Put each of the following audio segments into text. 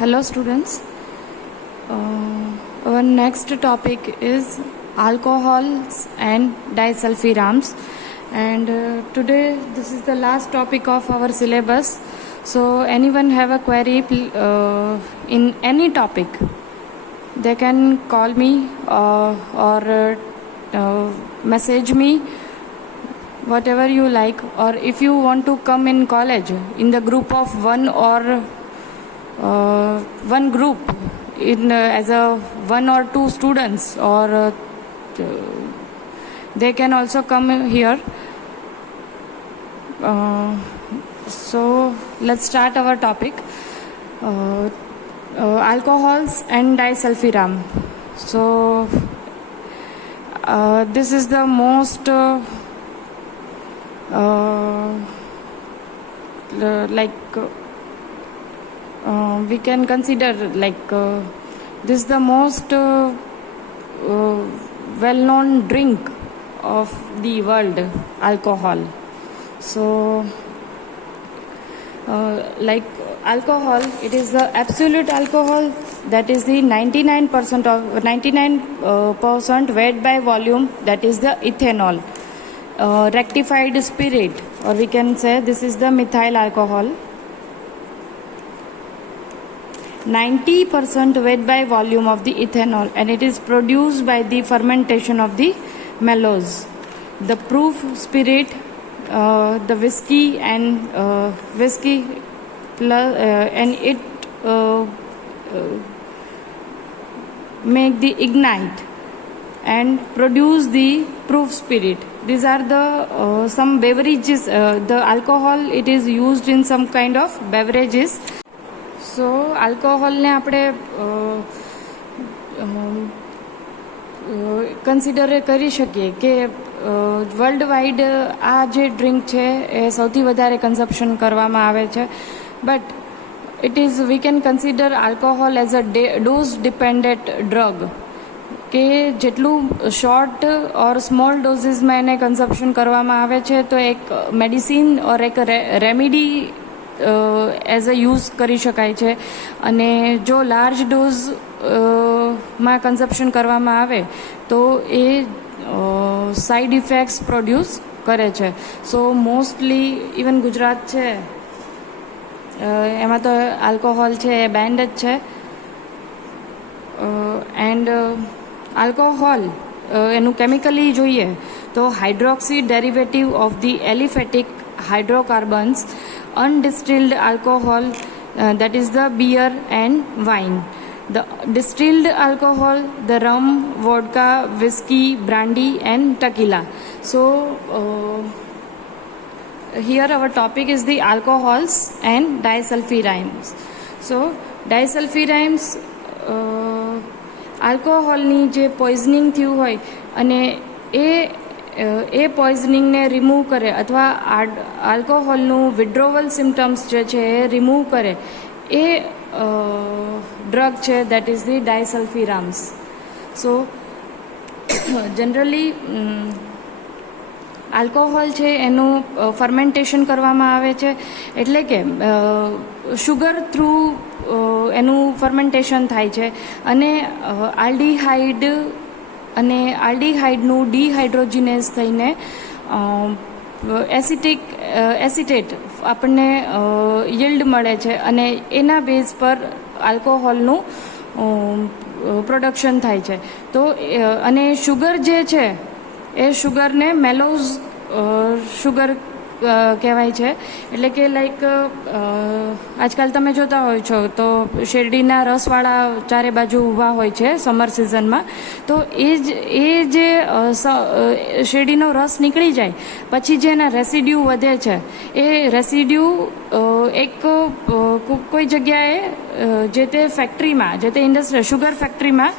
Hello students. Our next topic is alcohols and disulfirams, and today this is the last topic of our syllabus. So anyone have a query in any topic, they can call me or message me, whatever you like. Or if you want to come in college in the group of one or one group in as a one or two students, or they can also come here. So let's start our topic, alcohols and disulfiram. So this is the most we can consider this is the most well-known drink of the world, alcohol. So alcohol, it is the absolute alcohol, that is the 99% weight by volume, that is the ethanol. Rectified spirit, or we can say this is the methyl alcohol. 90% weight by volume of the ethanol, and it is produced by the fermentation of the malose. The proof spirit, the whiskey and whiskey plus, and it make the ignite and produce the proof spirit. These are the some beverages. The alcohol, it is used in some kind of beverages. સો આલ્કોહોલને આપણે consider કરી શકીએ કે world wide આ જે drink છે એ સૌથી વધારે consumption કરવામાં આવે છે. But it is we can consider alcohol as a dose dependent drug, કે જેટલું શોર્ટ ઓર સ્મોલ ડોઝીસમાં એને કન્ઝપ્શન કરવામાં આવે છે તો એક મેડિસિન ઓર એક રેમેડી એઝ અ યુઝ કરી શકાય છે. અને જો લાર્જ ડોઝ માં કન્ઝપ્શન કરવામાં આવે તો એ સાઇડ ઇફેક્ટ્સ પ્રોડ્યુસ કરે છે. સો મોસ્ટલી ઇવન ગુજરાત છે એમાં તો આલ્કોહોલ છે એ બેન્ડ જ છે. એન્ડ આલ્કોહોલ એનું કેમિકલી જોઈએ તો hydroxy derivative of the aliphatic hydrocarbons, undistilled alcohol, that is the beer and wine. The distilled alcohol, the rum, vodka, whiskey, brandy and tequila. So here our topic is the alcohols and disulfirams. So disulfirams, આલ્કોહોલની જે poisoning થયું હોય અને એ પોઈઝનિંગને remove કરે અથવા આલ્કોહોલનું withdrawal symptoms જે છે એ remove કરે, એ ડ્રગ છે, that is the disulfirams. So generally alcohol છે એનું ફર્મેન્ટેશન કરવામાં આવે છે, એટલે કે શુગર થ્રુ એનું ફર્મેન્ટેશન થાય છે અને આલ્ડીહાઇડ અને આલ્ડીહાઇડનું ડિહાઇડ્રોજિનેઝ થઈને એસિટેટ આપણને યીલ્ડ મળે છે અને એના બેઝ પર આલ્કોહોલનું પ્રોડક્શન થાય છે. તો અને શુગર જે છે એ શુગરને મેલોઝ શુગર કહેવાય છે. એટલે કે લાઈક આજકાલ તમે જોતા હોય છો તો શેરડીના રસવાળા ચારે બાજુ ઊભા હોય છે સમર સિઝનમાં, તો એ જે શેરડીનો રસ નીકળી જાય પછી જે એના રેસિડ્યુ વધે છે, એ રેસિડ્યુ એક કોઈ જગ્યાએ જે તે ફેક્ટરીમાં, જે તે ઇન્ડસ્ટ્રી શુગર ફેક્ટરીમાં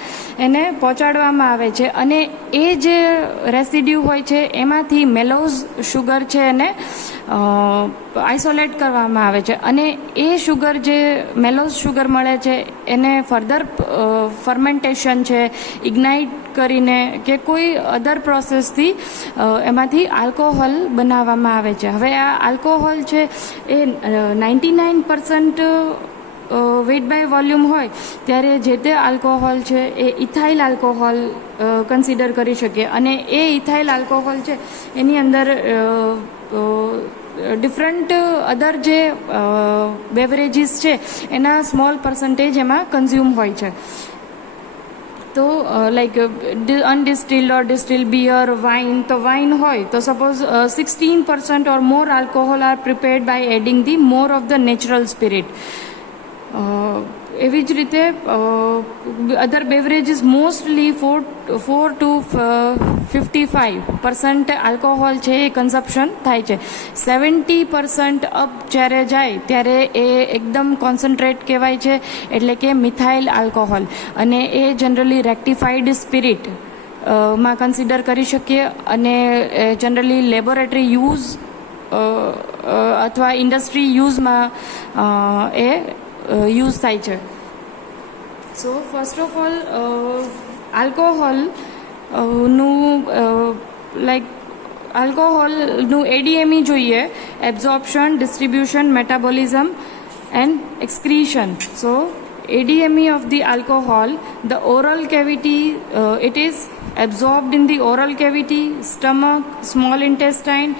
એને પહોંચાડવામાં આવે છે અને એ જે રેસિડ્યુ હોય છે એમાંથી મેલોઝ શુગર છે એને આઇસોલેટ કરવામાં આવે છે અને એ શુગર જે મેલોઝ શુગર મળે છે એને ફર્ધર ફર્મેન્ટેશન છે, ઇગ્નાઇટ કરીને કે કોઈ અધર પ્રોસેસથી એમાંથી આલ્કોહોલ બનાવવામાં આવે છે. હવે આ આલ્કોહોલ છે એ 99% વેઇટ બાય વોલ્યુમ હોય ત્યારે જે તે આલ્કોહોલ છે એ ઇથાઇલ આલ્કોહોલ કન્સિડર કરી શકીએ. અને એ ઇથાઇલ આલ્કોહોલ છે એની અંદર ડિફરન્ટ અધર જે બેવરેજીસ છે એના સ્મોલ પર્સન્ટેજ એમાં કન્ઝ્યુમ હોય છે. તો like undistilled or distilled beer, wine, તો વાઇન હોય તો suppose 16% or more alcohol are prepared by adding the more of the natural spirit. એવી જ રીતે other beverages mostly 4 to 55% alcohol છે એ કન્ઝપ્શન થાય છે. 70% અપ જ્યારે જાય ત્યારે એ એકદમ કોન્સન્ટ્રેટ કહેવાય છે, એટલે કે મિથાઇલ આલ્કોહોલ. અને એ જનરલી રેક્ટિફાઈડ સ્પિરિટ માં કન્સિડર કરી શકીએ. અને જનરલી લેબોરેટરી યુઝ અથવા ઇન્ડસ્ટ્રી યુઝમાં એ યુઝ થાય છે. So first of all alcohol નું લાઈક આલ્કોહોલનું એડીએમઈ જોઈએ: absorption, distribution, metabolism and excretion. So ADME of the alcohol, the oral cavity, it is absorbed in the oral cavity, stomach, small intestine.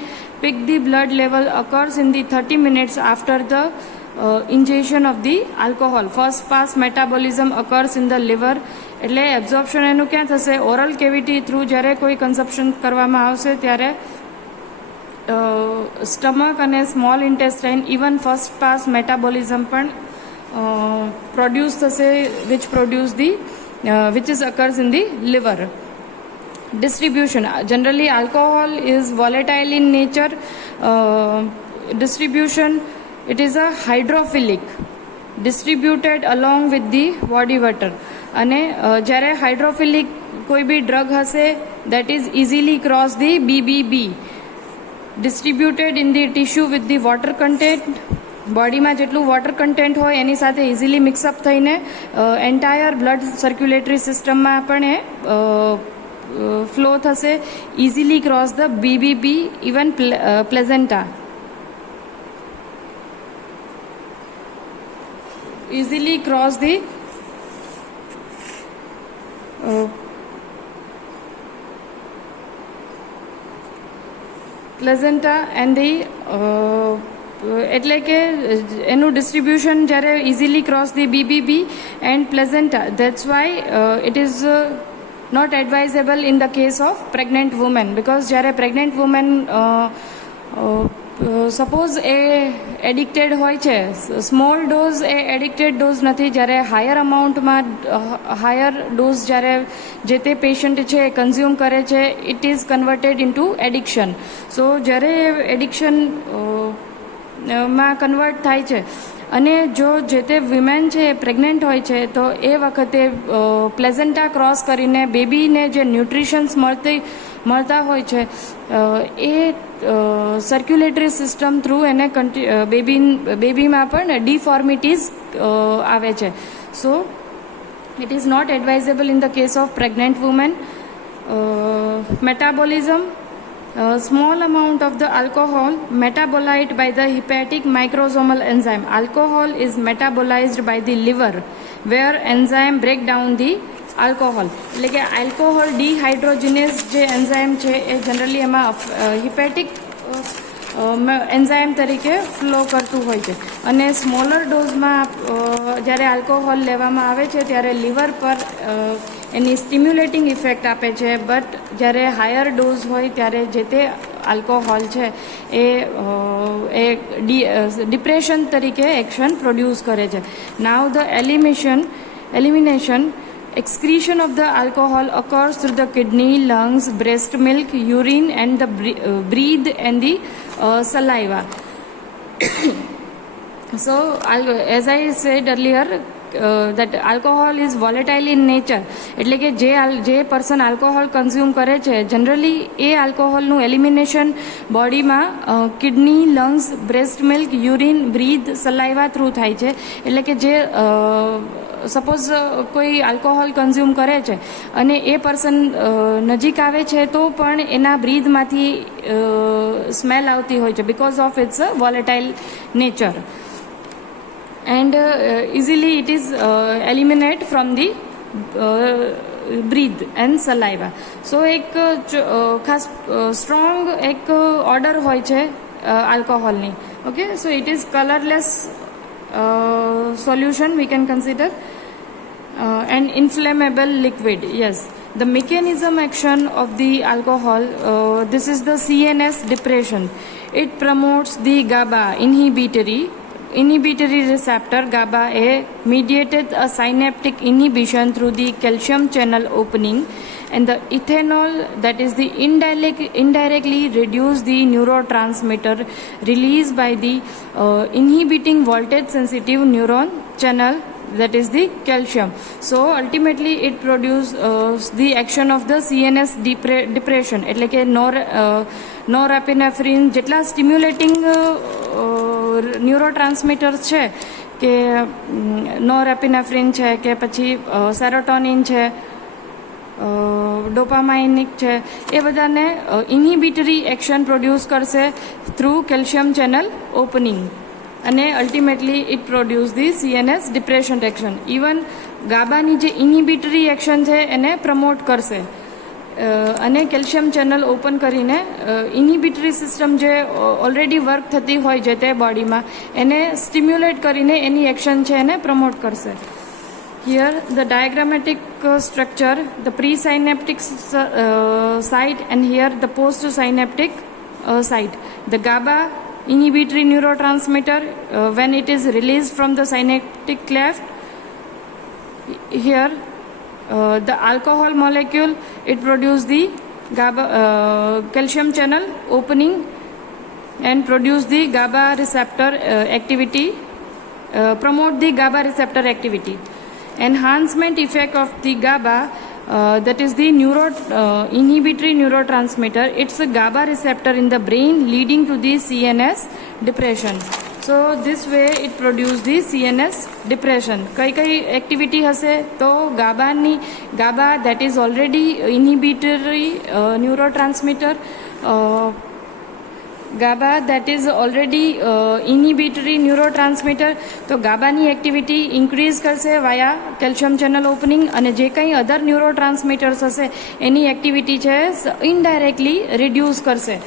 Pick the blood level occurs in the 30 minutes after the ingestion of the alcohol. First pass metabolism occurs in the liver. એટલે absorption એનું ક્યાં થશે? Oral cavity through જ્યારે કોઈ consumption કરવામાં આવશે ત્યારે stomach અને small intestine, even first pass metabolism પણ પ્રોડ્યુસ થશે, which is occurs in the liver. Distribution: generally alcohol is volatile in nature. Distribution: it is a hydrophilic, distributed along with the body water. અને જ્યારે hydrophilic કોઈ બી drug હશે that is easily cross the BBB. Distributed in the tissue with the water content. બોડીમાં જેટલું water content હોય એની સાથે easily mix up થઈને એન્ટાયર બ્લડ સર્ક્યુલેટરી સિસ્ટમમાં પણ એ ફ્લો થશે. Easily cross the BBB, even placenta. Easily cross the placenta and the એટલે કે એનું ડિસ્ટ્રીબ્યુશન જ્યારે easily cross the BBB and placenta. That's why it is not advisable in the case of pregnant women. Because જ્યારે pregnant women suppose એ addicted હોય છે, small dose એ addicted dose નથી. જ્યારે હાયર અમાઉન્ટમાં હાયર ડોઝ જ્યારે જે તે પેશન્ટ છે એ કન્ઝ્યુમ કરે છે, it is converted into addiction. So જ્યારે એડિક્શન માં કન્વર્ટ થાય છે અને જો જે તે વિમેન છે એ પ્રેગ્નન્ટ હોય છે તો એ વખતે પ્લેઝેન્ટા ક્રોસ કરીને બેબીને જે ન્યુટ્રિશન્સ મળતા હોય છે એ સર્ક્યુલેટરી સિસ્ટમ થ્રુ એને બેબીમાં પણ ડિફોર્મિટીઝ આવે છે. So it is not advisable in the case of pregnant women. Metabolism: small amount of the alcohol metabolized by the hepatic microsomal enzyme. Alcohol is metabolized by the liver where enzyme break down the alcohol. એટલે કે alcohol ડિહાઇડ્રોજિનેઝ જે enzyme છે એ generally એમાં હિપેટિક enzyme તરીકે flow કરતું હોય છે. અને સ્મોલર ડોઝમાં જ્યારે આલ્કોહોલ લેવામાં આવે છે ત્યારે લીવર પર એની સ્ટિમ્યુલેટિંગ ઇફેક્ટ આપે છે. બટ જ્યારે હાયર ડોઝ હોય ત્યારે જે તે આલ્કોહોલ છે એ ડિપ્રેશન તરીકે એક્શન પ્રોડ્યુસ કરે છે. નાવ the elimination: excretion of the alcohol occurs through the kidney, lungs, breast milk, urine and the breathe and the saliva. So as I said earlier that alcohol is volatile in nature. એટલે કે જે person alcohol consume કરે છે generally એ આલ્કોહોલનું elimination બોડીમાં kidney, lungs, breast milk, urine, breath, saliva through થાય છે. એટલે કે જે સપોઝ કોઈ આલ્કોહોલ કન્ઝ્યુમ કરે છે અને એ પર્સન નજીક આવે છે તો પણ એના બ્રીથમાંથી સ્મેલ આવતી હોય છે because of its volatile nature. and easily it is eliminate from the breath and saliva. So એક ખાસ સ્ટ્રોંગ એક ઓર્ડર હોય છે આલ્કોહોલની. Okay, so it is colourless solution we can consider, and inflammable liquid. Yes, the mechanism action of the alcohol, this is the CNS depression. It promotes the GABA inhibitory receptor. GABA mediated a synaptic inhibition through the calcium channel opening, and the ethanol, that is the indirectly reduce the neurotransmitter released by the inhibiting voltage sensitive neuron channel, that is the calcium. So ultimately it produce the action of the CNS depression, એટલે કે નોરએપિનેફ્રિન જેટલા stimulating ન્યુરોટ્રાન્સમીટર્સ છે કે નોરએપિનેફ્રિન છે કે પછી serotonin છે, ડોપામાઇનિક છે, એ બધાને ઇન્હિબિટરી એક્શન પ્રોડ્યુસ કરશે થ્રુ કેલ્શિયમ ચેનલ ઓપનિંગ, અને ultimately it produce the CNS depression action. Even ગાબાની જે ઇન્હિબિટરી એક્શન છે એને પ્રમોટ કરશે, અને કેલ્શિયમ ચેનલ ઓપન કરીને ઇન્હિબિટરી સિસ્ટમ જે ઓલરેડી વર્ક થતી હોય છે તે બોડીમાં એને સ્ટિમ્યુલેટ કરીને એની એક્શન છે એને પ્રમોટ કરશે. Here the diagrammatic structure, the presynaptic site and here the postsynaptic site. The GABA inhibitory neurotransmitter, when it is released from the synaptic cleft, here the alcohol molecule, it produce the GABA calcium channel opening and produce the GABA receptor activity, promote the GABA receptor activity. Enhancement effect of the GABA, that is the inhibitory neurotransmitter. It's a GABA receptor in the brain leading to the CNS depression. So this way it produce the CNS depression. કઈ activity હશે તો GABA that is already inhibitory neurotransmitter, GABA that is already inhibitory neurotransmitter, તો GABAની activity increase કરશે વાયા calcium channel opening, અને જે કંઈ અધર ન્યુરોટ્રાન્સમીટર્સ હશે એની activity છે ઇનડાયરેક્ટલી રિડ્યુસ કરશે.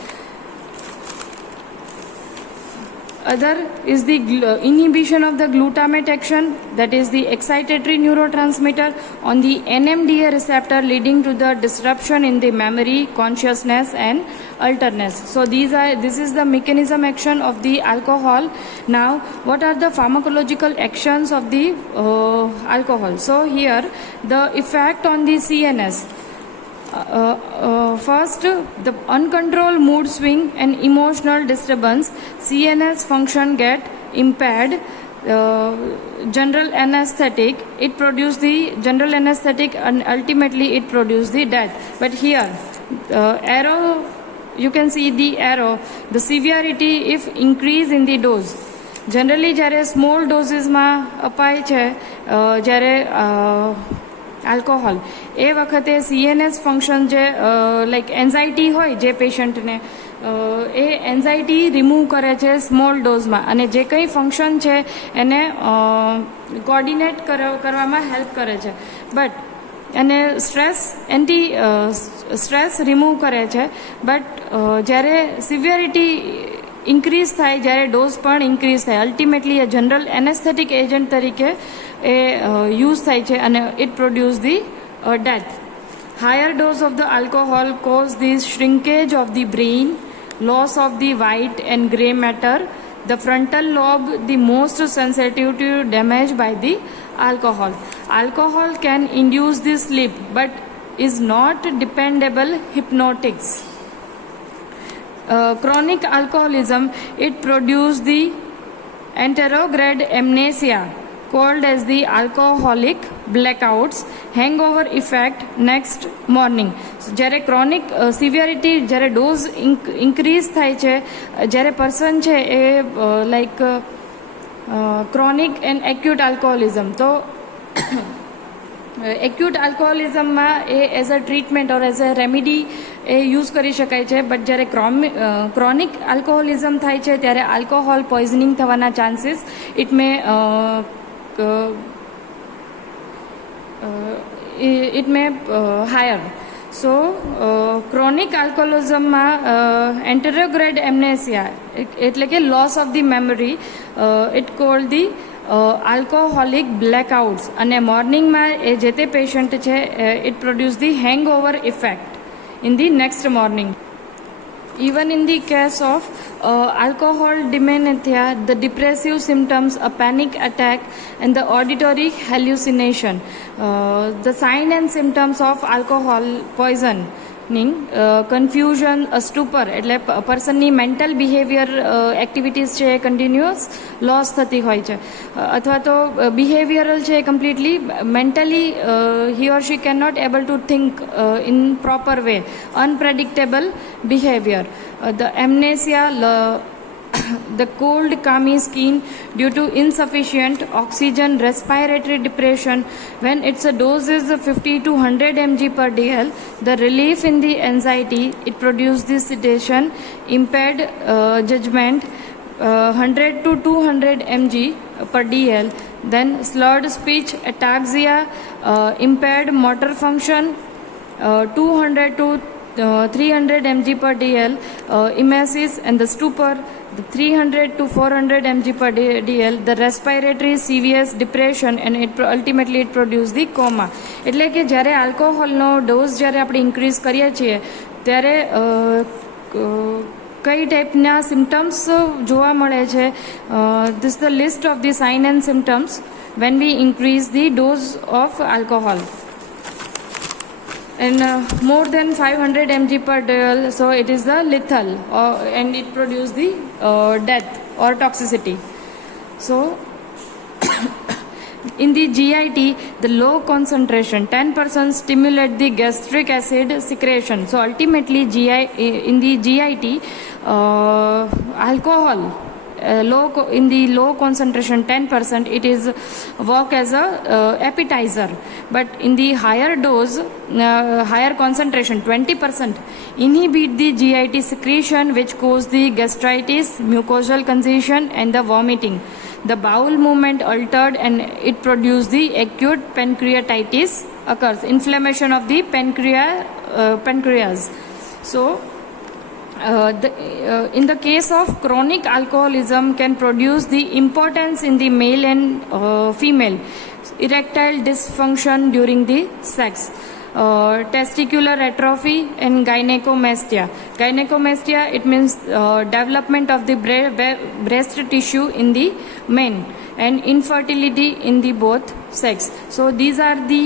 Other is the inhibition of the glutamate action, that is the excitatory neurotransmitter on the NMDA receptor, leading to the disruption in the memory, consciousness and alertness. So this is the mechanism action of the alcohol. Now what are the pharmacological actions of the alcohol? So here the effect on the CNS. First, the uncontrolled mood swing and emotional disturbance, CNS function get impaired. General anesthetic, it produce the general anesthetic and ultimately it produce the death. But here arrow, you can see the arrow, the severity if increase in the dose. Generally જ્યારે small doses માં અપાય છે જ્યારે alcohol, એ વખતે CNS function જે like anxiety હોય જે પેશન્ટને, એ એન્ઝાઇટી રિમૂવ કરે છે સ્મોલ ડોઝમાં, અને જે કંઈ ફંક્શન છે એને કોર્ડિનેટ કરવામાં હેલ્પ કરે છે. બટ અને સ્ટ્રેસ રિમૂવ કરે છે. બટ જ્યારે સિવિયરિટી ઇન્ક્રીઝ થાય, જ્યારે ડોઝ પણ ઇન્ક્રીઝ થાય, અલ્ટિમેટલી એ જનરલ એનેસ્થેટિક એજન્ટ તરીકે એ યુઝ થાય છે અને it produce the death. Higher dose of the alcohol cause the shrinkage of the brain, loss of the white and grey matter, the frontal lobe the most sensitive to damage by the alcohol. Alcohol can induce the sleep but is not dependable hypnotics. Chronic alcoholism, it produces the anterograde amnesia called as the alcoholic blackouts, hangover effect next morning. જ્યારે chronic severity, જ્યારે dose increase થાય છે, જ્યારે person છે એ like chronic and acute alcoholism, તો acute આલ્કોહોલિઝમમાં એ as a treatment or as a remedy એ યુઝ કરી શકાય છે. બટ જ્યારે ક્રોનિક આલ્કોહોલિઝમ થાય છે ત્યારે આલ્કોહોલ પોઈઝનિંગ થવાના chances it may higher. So chronic આલ્કોહોલિઝમમાં એન્ટેરોગ્રેડ એમનેસિયા એટલે કે loss of the memory it called the alcoholic blackouts, અને મોર્નિંગમાં એ જે તે પેશન્ટ છે it produce the hangover effect in the next morning. Even in the case of alcohol dementia, the depressive symptoms, a panic attack and the auditory hallucination, the sign and symptoms of alcohol poisoning, confusion, stupor એટલે પર્સનની mental behaviour activities છે એ continuous loss થતી હોય છે, અથવા તો behavioural છે એ completely mentally he or she can not able to think in proper way, unpredictable behaviour, the amnesia, the cold clammy skin due to insufficient oxygen, respiratory depression. When its dose is 50 to 100 mg per dl, the relief in the anxiety, it produces the sedation, impaired judgment, 100 to 200 mg per dl, then slurred speech, ataxia, impaired motor function, 200 to 300 mg per dl, emesis and the stupor, the 300 to 400 mg per dl, the respiratory serious depression, and it ultimately it produce the coma. એટલે કે જ્યારે આલ્કોહોલનો dose જ્યારે આપણે increase કરીએ છીએ ત્યારે કઈ ટાઈપના સિમ્ટમ્સ જોવા મળે છે. This the list of the sign and symptoms when we increase the dose of alcohol. And more than 500 mg per dl, so it is the lethal, and it produce the death or toxicity. So in the GIT, the low concentration 10% stimulate the gastric acid secretion. So ultimately in the GIT, alcohol in the low concentration 10% it is work as a appetizer, but in the higher dose, higher concentration 20% inhibit the GIT secretion, which cause the gastritis, mucosal congestion and the vomiting, the bowel movement altered, and it produce the acute pancreatitis occurs, inflammation of the pancreas. So in the case of chronic alcoholism can produce the impotence in the male and female, erectile dysfunction during the sex, testicular atrophy and gynecomastia. Gynecomastia, it means development of the breast tissue in the men, and infertility in the both sex. So these are the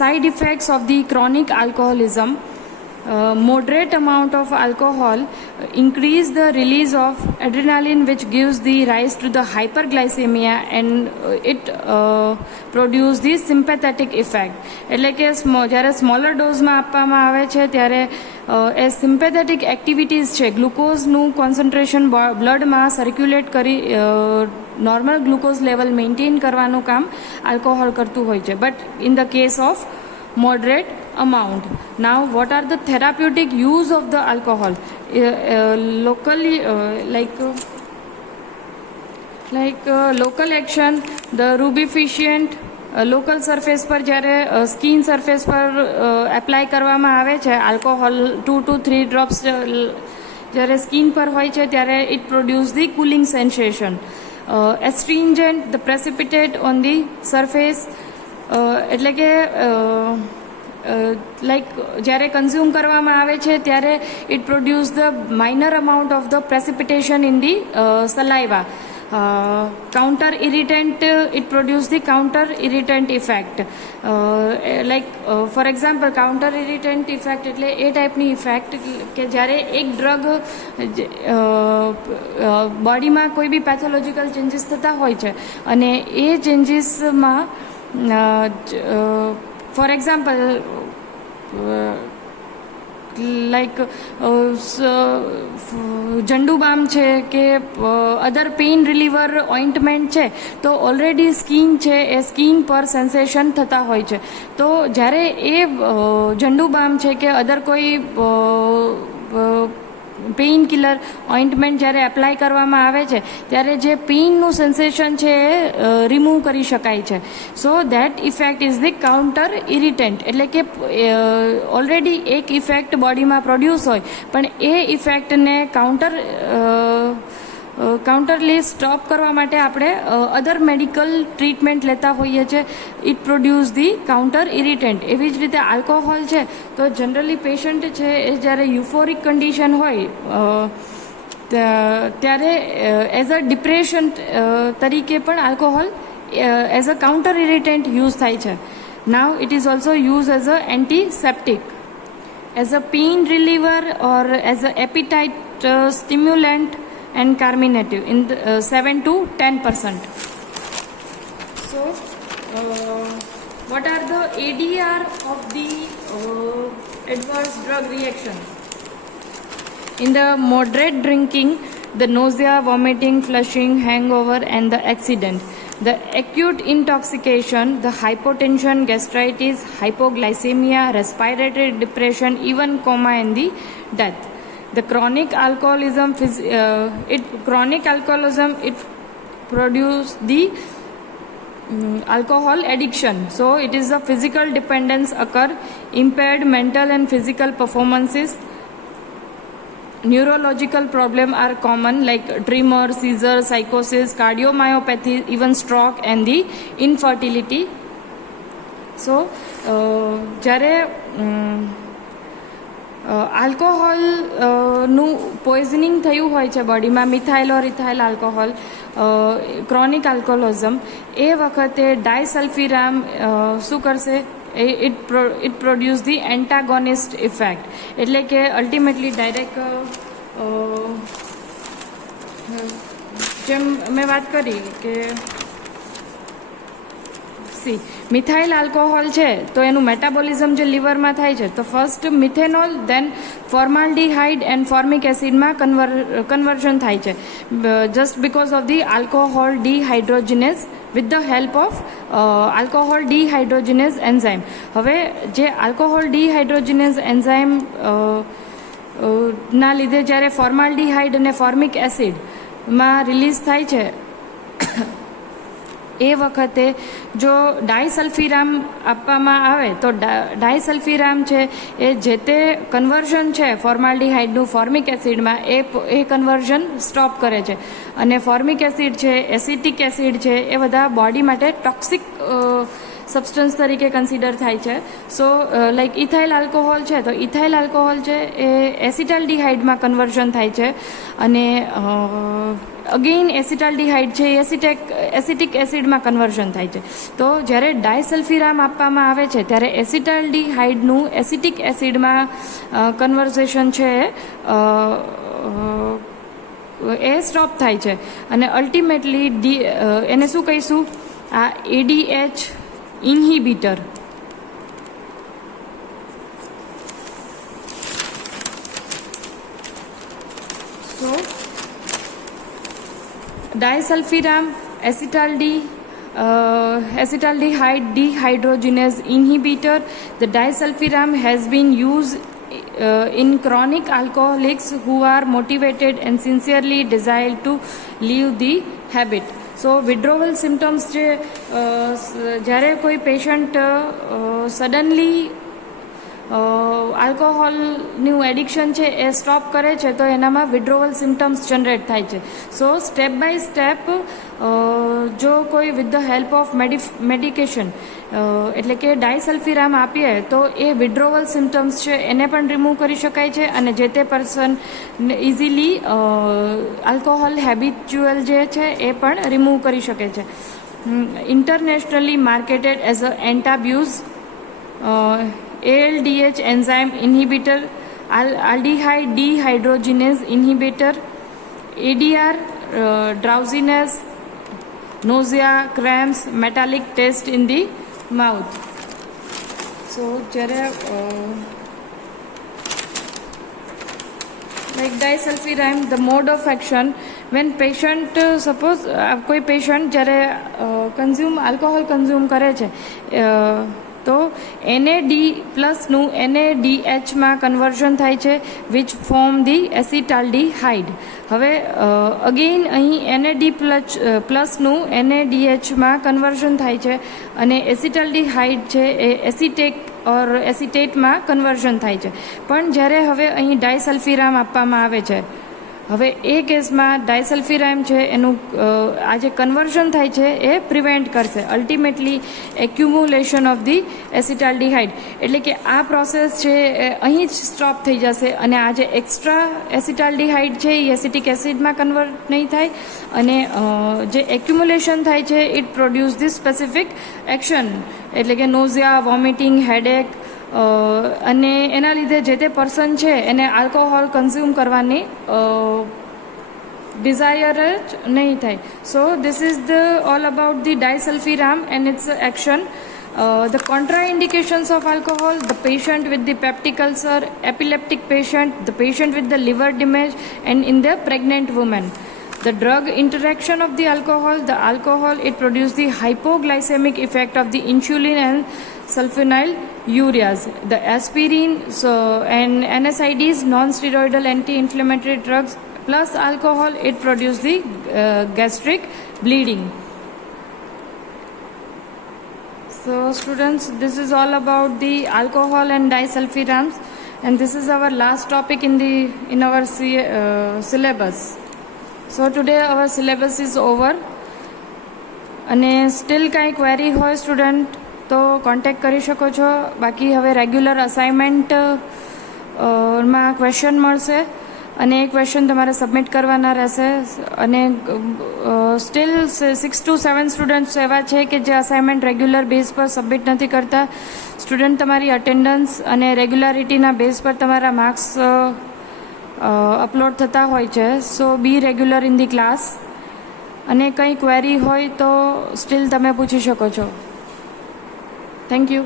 side effects of the chronic alcoholism. Moderate amount of alcohol increase the release of adrenaline, which gives the rise to the hyperglycemia, and it produce the sympathetic effect. એટલે કે જ્યારે smaller ડોઝમાં આપવામાં આવે છે ત્યારે એ sympathetic activities છે, ગ્લુકોઝનું concentration બ્લડમાં circulate કરી normal glucose level maintain કરવાનું કામ આલ્કોહોલ કરતું હોય છે, but in the case of moderate amount. Now what are the therapeutic use of the alcohol? Locally local action, the rubeficient local surface પર જ્યારે skin surface પર apply કરવામાં આવે છે આલ્કોહોલ 2 to 3 ડ્રોપ્સ જ્યારે સ્કિન પર હોય છે ત્યારે it produce the cooling sensation. Astringent, the precipitate on the surface, એટલે કે જ્યારે કન્ઝ્યુમ કરવામાં આવે છે ત્યારે it produce the minor amount of the precipitation in the saliva. Counter irritant, it produce the counter irritant effect. For example, counter irritant effect એટલે એ ટાઈપની effect કે જ્યારે એક ડ્રગ બોડીમાં કોઈ બી પેથોલોજીકલ ચેન્જીસ થતા હોય છે અને એ ચેન્જીસમાં ફોર એક્ઝામ્પલ લાઈક ઝંડુ બામ છે કે અધર પેઇન રિલીવર ઓઇન્ટમેન્ટ છે, તો ઓલરેડી સ્કિન છે એ સ્કિન પર સેન્સેશન થતા હોય છે. તો જ્યારે એ ઝંડુ બામ છે કે અધર કોઈ પેઇન કિલર ઓઇન્ટમેન્ટ જ્યારે એપ્લાય કરવામાં આવે છે ત્યારે જે પેઇનનું સેન્સેશન છે એ રિમૂવ કરી શકાય છે. So that effect is the counter irritant, એટલે કે ઓલરેડી એક ઇફેક્ટ બોડીમાં પ્રોડ્યુસ હોય પણ એ ઇફેક્ટને કાઉન્ટરલી સ્ટોપ કરવા માટે આપણે અધર મેડિકલ ટ્રીટમેન્ટ લેતા હોઈએ છીએ. It produce the counter irritant. એવી જ રીતે આલ્કોહોલ છે તો જનરલી પેશન્ટ છે એ જ્યારે યુફોરિક કન્ડિશન હોય ત્યારે એઝ અ ડિપ્રેશન તરીકે પણ alcohol as a counter irritant use થાય છે. Now it is also use as a antiseptic, as a pain reliever or as a appetite stimulant and carminative in the, 7 to 10%. So what are the ADR of the adverse drug reaction? In the moderate drinking, the nausea, vomiting, flushing, hangover and the accident. The acute intoxication, the hypotension, gastritis, hypoglycemia, respiratory depression, even coma and the death. The chronic alcoholism, it produce the alcohol addiction. So it is a physical dependence occur, impaired mental and physical performances. Neurological problem are common like tremor, seizure, psychosis, cardiomyopathy, even stroke and the infertility. So જ્યારે આલ્કોહોલનું poisoning થયું હોય છે બોડીમાં, methyl ઓર ethyl alcohol, chronic આલ્કોહોલિઝમ, એ વખતે ડાયસલ્ફીરામ શું કરશે? It produce the એન્ટાગોનિસ્ટ effect, એટલે કે અલ્ટિમેટલી ડાયરેક્ટ જેમ મેં વાત કરી કે મિથાઇલ આલ્કોહોલ છે તો એનું મેટાબોલિઝમ જે લીવરમાં થાય છે તો first methanol, then formaldehyde and formic એસિડમાં કન્વર્ઝન થાય છે just because of the alcohol dehydrogenase with the help of alcohol dehydrogenase enzyme. હવે જે આલ્કોહોલ ડીહાઇડ્રોજિનેઝ એન્ઝાઇમ ના લીધે જ્યારે ફોર્માલ્ડીહાઇડ અને ફોર્મિક એસિડમાં રિલીઝ થાય છે એ વખતે જો ડાયસલ્ફીરામ આપવામાં આવે તો ડાયસલ્ફીરામ છે એ જે તે કન્વર્ઝન છે ફોર્માલ્ડીહાઇડનું ફોર્મિક એસિડમાં એ કન્વર્ઝન સ્ટોપ કરે છે. અને ફોર્મિક એસિડ છે, એસિટિક એસિડ છે, એ બધા બોડી માટે ટોક્સિક સબસ્ટન્સ તરીકે કન્સિડર થાય છે. સો લાઈક ઇથાઇલ આલ્કોહોલ છે તો ઇથાઇલ આલ્કોહોલ છે એ એસિટાલ્ડીહાઇડમાં કન્વર્ઝન થાય છે અને અગેઇન એસિટાલ્ડીહાઇડ છે એ એસિટિક એસિડમાં કન્વર્ઝન થાય છે. તો જ્યારે ડાયસલ્ફીરામ આપવામાં આવે છે ત્યારે એસિટાલ્ડીહાઇડનું એસિટિક એસિડમાં કન્વર્ઝેશન છે એ સ્ટોપ થાય છે અને અલ્ટિમેટલી એને શું કહીશું? આ ADH ઇન્હિબિટર. So disulfiram acetaldehyde dehydrogenase inhibitor. The disulfiram has been used in chronic alcoholics who are motivated and sincerely desire to leave the habit. So withdrawal symptoms જે જ્યારે કોઈ પેશન્ટ સડનલી આલ્કોહોલનું એડિક્શન છે એ stop કરે છે તો એનામાં withdrawal symptoms generate થાય છે. સો સ્ટેપ બાય સ્ટેપ જો કોઈ with the help of medication એટલે કે ડાયસલ્ફીરામ આપીએ તો એ વિડ્રોવલ સિમ્ટમ્સ છે એને પણ રિમૂવ કરી શકાય છે અને જે તે પર્સન ઇઝીલી આલ્કોહોલ હેબિચ્યુઅલ જે છે એ પણ રિમૂવ કરી શકે છે. Internationally marketed as a Antabuse, ALDH enzyme inhibitor, aldehyde dehydrogenase inhibitor, ADR, drowsiness, nausea, cramps, metallic taste in the mouth. So જ્યારે like disulfiram, the mode of action when patient suppose કોઈ patient જ્યારે consume alcohol consume કરે છે તો NAD પ્લસનું NADHમાં conversion થાય છે which form the એસિટાલ્ડીહાઇડ. હવે again અહીં NAD પ્લસનું NADHમાં કન્વર્ઝન થાય છે અને એસિટાલ્ડીહાઇડ છે એ એસિટેક ઓર એસિટેટમાં કન્વર્ઝન થાય છે. પણ જ્યારે હવે અહીં ડાયસલ્ફિરામ આપવામાં આવે છે, હવે એ કેસમાં ડાયસલ્ફિરામ છે એનું આ જે કન્વર્ઝન થાય છે એ પ્રિવેન્ટ કરશે અલ્ટિમેટલી એક્યુમ્યુલેશન ઓફ ધી એસિટાલ્ડીહાઇડ. એટલે કે આ પ્રોસેસ છે એ અહીં જ સ્ટોપ થઈ જશે અને આ જે એક્સ્ટ્રા એસિટાલ્ડીહાઇડ છે એ એસિટિક એસિડમાં કન્વર્ટ નહીં થાય અને જે એક્યુમ્યુલેશન થાય છે it produce the specific action, એટલે કે નોઝિયા, વોમિટિંગ, હેડેક અને એના લીધે જે તે પર્સન છે એને આલ્કોહોલ કન્ઝ્યુમ કરવાની ડિઝાયર જ નહીં થાય. So this is the all about the disulfiram and its action. The contraindications of alcohol: the patient with the peptic ulcer, epileptic patient, the patient with the liver damage, and in the pregnant woman. The drug interaction of the alcohol it produces the hypoglycemic effect of the insulin and sulfonyl ureas. The aspirin and NSAIDs, non-steroidal anti-inflammatory drugs plus alcohol it produces the gastric bleeding. So students, this is all about the alcohol and disulfirams, and this is our last topic in our syllabus. So today our syllabus is over. અને steel કાંઈ query હોય student તો contact કરી શકો છો. બાકી હવે regular assignment માં ક્વેશ્ચન મળશે અને એ ક્વેશ્ચન તમારે સબમિટ કરવાના રહેશે. અને સ્ટીલ 6 to 7 સ્ટુડન્ટ્સ એવા છે કે જે અસાઇનમેન્ટ રેગ્યુલર બેઝ પર સબમિટ નથી કરતા. સ્ટુડન્ટ તમારી અટેન્ડન્સ અને રેગ્યુલારિટીના બેઝ પર તમારા માર્ક્સ અપલોડ થતા હોય છે. સો બી રેગ્યુલર ઇન ધી ક્લાસ. અને કંઈ ક્વેરી હોય તો સ્ટીલ તમે પૂછી શકો છો. Thank you.